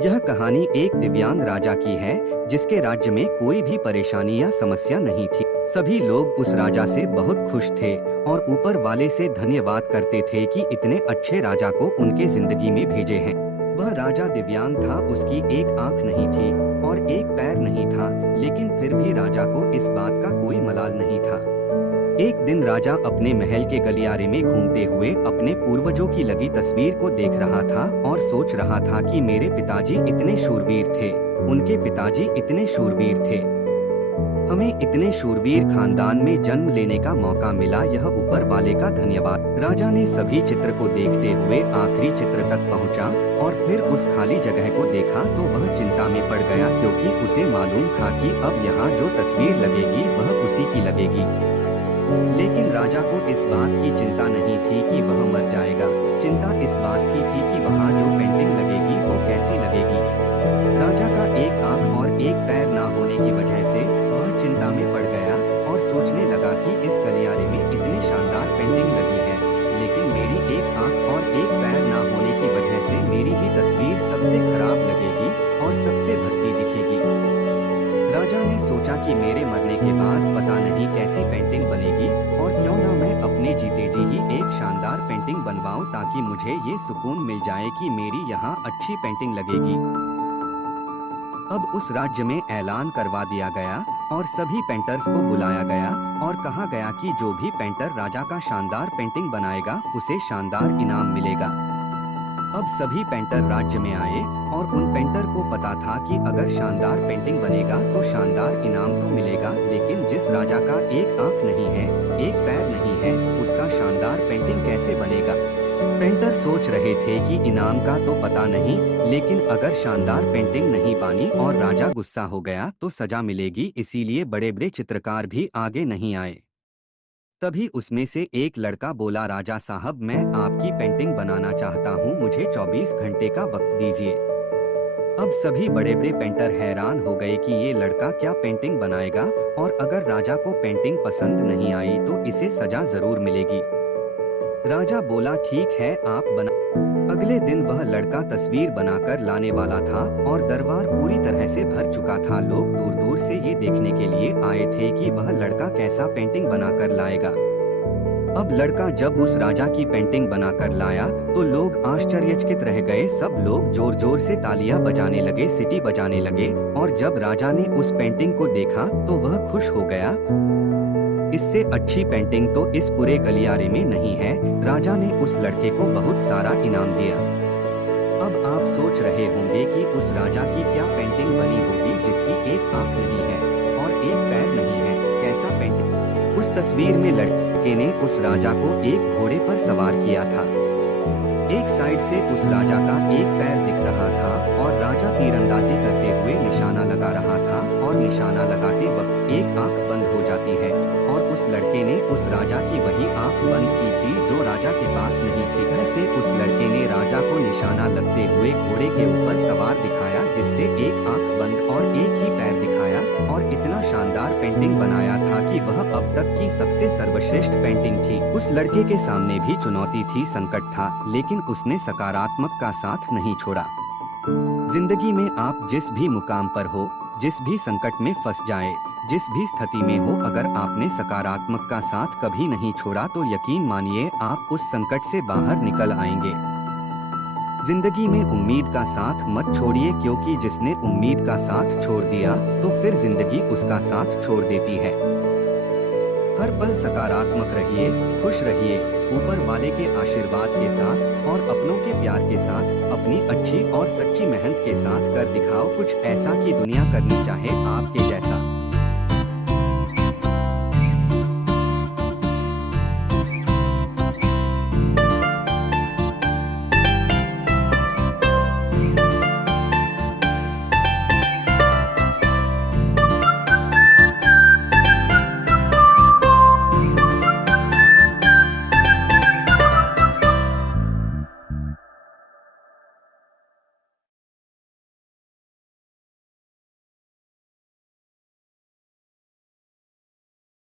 यह कहानी एक दिव्यांग राजा की है जिसके राज्य में कोई भी परेशानी या समस्या नहीं थी। सभी लोग उस राजा से बहुत खुश थे और ऊपर वाले से धन्यवाद करते थे कि इतने अच्छे राजा को उनके जिंदगी में भेजे हैं। वह राजा दिव्यांग था, उसकी एक आंख नहीं थी और एक पैर नहीं था, लेकिन फिर भी राजा को इस बात का कोई मलाल नहीं था। एक दिन राजा अपने महल के गलियारे में घूमते हुए अपने पूर्वजों की लगी तस्वीर को देख रहा था और सोच रहा था कि मेरे पिताजी इतने शूरवीर थे, उनके पिताजी इतने शूरवीर थे, हमें इतने शूरवीर खानदान में जन्म लेने का मौका मिला, यह ऊपर वाले का धन्यवाद। राजा ने सभी चित्र को देखते हुए आखिरी चित्र तक पहुंचा और फिर उस खाली जगह को देखा तो वह चिंता में पड़ गया, क्योंकि उसे मालूम था कि अब यहाँ जो तस्वीर लगेगी वह उसी की लगेगी। लेकिन राजा को इस बात की चिंता नहीं थी कि वह मर जाएगा, चिंता इस बात की थी कि वहाँ जो पेंटिंग लगेगी वो कैसी लगेगी। राजा का एक आंख और एक पैर ना होने की वजह से वह चिंता में पड़ गया और सोचने लगा कि इस गलियारे में इतनी शानदार पेंटिंग लगी है, लेकिन मेरी एक आंख और एक पैर ना होने की वजह से मेरी ही तस्वीर सबसे खराब लगेगी और सबसे भद्दी दिखेगी। राजा ने सोचा कि मेरे मरने के बाद पता नहीं कैसी पेंटिंग बनेगी और क्यों ना मैं अपने जीते जी ही एक शानदार पेंटिंग बनवाऊं, ताकि मुझे ये सुकून मिल जाए कि मेरी यहाँ अच्छी पेंटिंग लगेगी। अब उस राज्य में ऐलान करवा दिया गया और सभी पेंटर्स को बुलाया गया और कहा गया कि जो भी पेंटर राजा का शानदार पेंटिंग बनाएगा उसे शानदार इनाम मिलेगा। अब सभी पेंटर राज्य में आए और उन पेंटर को पता था कि अगर शानदार पेंटिंग बनेगा तो शानदार इनाम तो मिलेगा, लेकिन जिस राजा का एक आंख नहीं है, एक पैर नहीं है, उसका शानदार पेंटिंग कैसे बनेगा। पेंटर सोच रहे थे कि इनाम का तो पता नहीं, लेकिन अगर शानदार पेंटिंग नहीं बनी और राजा गुस्सा हो गया तो सजा मिलेगी, इसीलिए बड़े बड़े चित्रकार भी आगे नहीं आए। तभी उसमें से एक लड़का बोला, राजा साहब मैं आपकी पेंटिंग बनाना चाहता हूँ, मुझे 24 घंटे का वक्त दीजिए। अब सभी बड़े बड़े पेंटर हैरान हो गए कि ये लड़का क्या पेंटिंग बनाएगा और अगर राजा को पेंटिंग पसंद नहीं आई तो इसे सजा जरूर मिलेगी। राजा बोला ठीक है आप बना। अगले दिन वह लड़का तस्वीर बनाकर लाने वाला था और दरबार पूरी तरह से भर चुका था। लोग दूर दूर से ये देखने के लिए आए थे कि वह लड़का कैसा पेंटिंग बनाकर लाएगा। अब लड़का जब उस राजा की पेंटिंग बनाकर लाया तो लोग आश्चर्यचकित रह गए। सब लोग जोर जोर से तालियां बजाने लगे, सीटी बजाने लगे और जब राजा ने उस पेंटिंग को देखा तो वह खुश हो गया। इससे अच्छी पेंटिंग तो इस पूरे गलियारे में नहीं है। राजा ने उस लड़के को बहुत सारा इनाम दिया। अब आप सोच रहे होंगे कि उस राजा की क्या पेंटिंग बनी होगी जिसकी एक आंख नहीं है और एक पैर नहीं है, कैसा पेंटिंग। उस तस्वीर में लड़के ने उस राजा को एक घोड़े पर सवार किया था। एक साइड से उस राजा का एक पैर दिख रहा था और राजा तीरंदाजी करते हुए निशाना लगा रहा था और निशाना लगाते वक्त एक आंख बंद हो जाती है और उस लड़के ने उस राजा की वही आंख बंद की थी जो राजा के पास नहीं थी। ऐसे उस लड़के ने राजा को निशाना लगते हुए घोड़े के ऊपर सवार दिखाया, जिससे एक आंख बंद और एक ही पैर दिखाया और इतना शानदार पेंटिंग बनाया था कि वह अब तक की सबसे सर्वश्रेष्ठ पेंटिंग थी। उस लड़के के सामने भी चुनौती थी, संकट था, लेकिन उसने सकारात्मक का साथ नहीं छोड़ा। जिंदगी में आप जिस भी मुकाम पर हो, जिस भी संकट में फंस जाए, जिस भी स्थिति में हो, अगर आपने सकारात्मक का साथ कभी नहीं छोड़ा तो यकीन मानिए आप उस संकट से बाहर निकल आएंगे। जिंदगी में उम्मीद का साथ मत छोड़िए, क्योंकि जिसने उम्मीद का साथ छोड़ दिया तो फिर जिंदगी उसका साथ छोड़ देती है। हर पल सकारात्मक रहिए, खुश रहिए, ऊपर वाले के आशीर्वाद के साथ और अपनों के प्यार के साथ, अपनी अच्छी और सच्ची मेहनत के साथ कर दिखाओ कुछ ऐसा कि दुनिया करनी चाहे आपके जैसा।